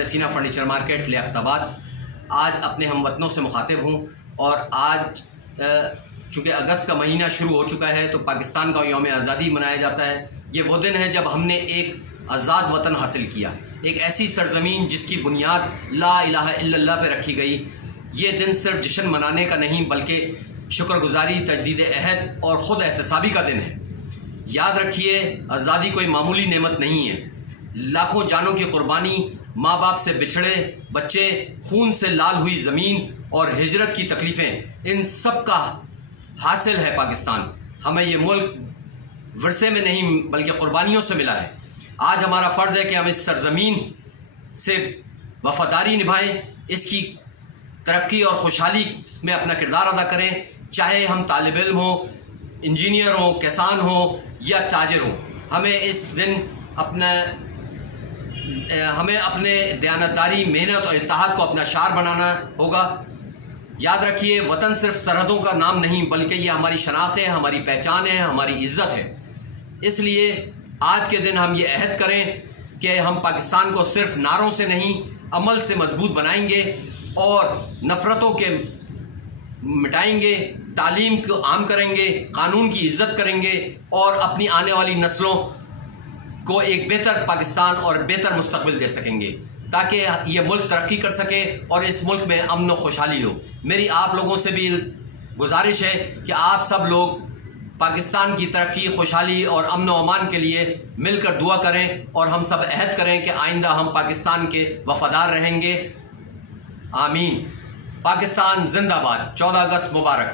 इब्न सीना furniture market Liaquatabad. आज अपने हम वतनों से मुखातिब हूँ और आज चूँकि अगस्त का महीना शुरू हो चुका है तो पाकिस्तान का यौम आज़ादी मनाया जाता है। ये वो दिन है जब हमने एक आज़ाद वतन हासिल किया, एक ऐसी सरज़मीन जिसकी बुनियाद ला इलाहा इल्लल्लाह पे रखी गई। ये दिन सिर्फ जश्न मनाने का नहीं बल्कि शुक्रगुजारी, तजदीद अहद और ख़ुद एहतसाबी का दिन है। याद रखिए, आज़ादी कोई मामूली नेमत नहीं है। लाखों जानों की कुर्बानी, माँ बाप से बिछड़े बच्चे, खून से लाल हुई ज़मीन और हिजरत की तकलीफ़ें, इन सब का हासिल है पाकिस्तान। हमें ये मुल्क विरसे में नहीं बल्कि कुर्बानियों से मिला है। आज हमारा फ़र्ज़ है कि हम इस सरज़मीन से वफ़ादारी निभाएं, इसकी तरक्की और खुशहाली में अपना किरदार अदा करें, चाहे हम तालिब इल्म हो, इंजीनियर हो, किसान हो या ताजिर हो। हमें इस दिन हमें अपने दयानतदारी, मेहनत और इत्तेहाद को अपना शार बनाना होगा। याद रखिए, वतन सिर्फ सरहदों का नाम नहीं बल्कि ये हमारी शनाख्त है, हमारी पहचान है, हमारी इज्जत है। इसलिए आज के दिन हम ये अहद करें कि हम पाकिस्तान को सिर्फ नारों से नहीं, अमल से मजबूत बनाएंगे और नफ़रतों के मिटाएंगे, तालीम को आम करेंगे, कानून की इज्जत करेंगे और अपनी आने वाली नस्लों को एक बेहतर पाकिस्तान और बेहतर मुस्तकबिल दे सकेंगे, ताकि ये मुल्क तरक्की कर सके और इस मुल्क में अमन व खुशहाली हो। मेरी आप लोगों से भी गुजारिश है कि आप सब लोग पाकिस्तान की तरक्की, खुशहाली और अमन व अमान के लिए मिलकर दुआ करें और हम सब अहद करें कि आइंदा हम पाकिस्तान के वफादार रहेंगे। आमीन। पाकिस्तान जिंदाबाद। 14 अगस्त मुबारक।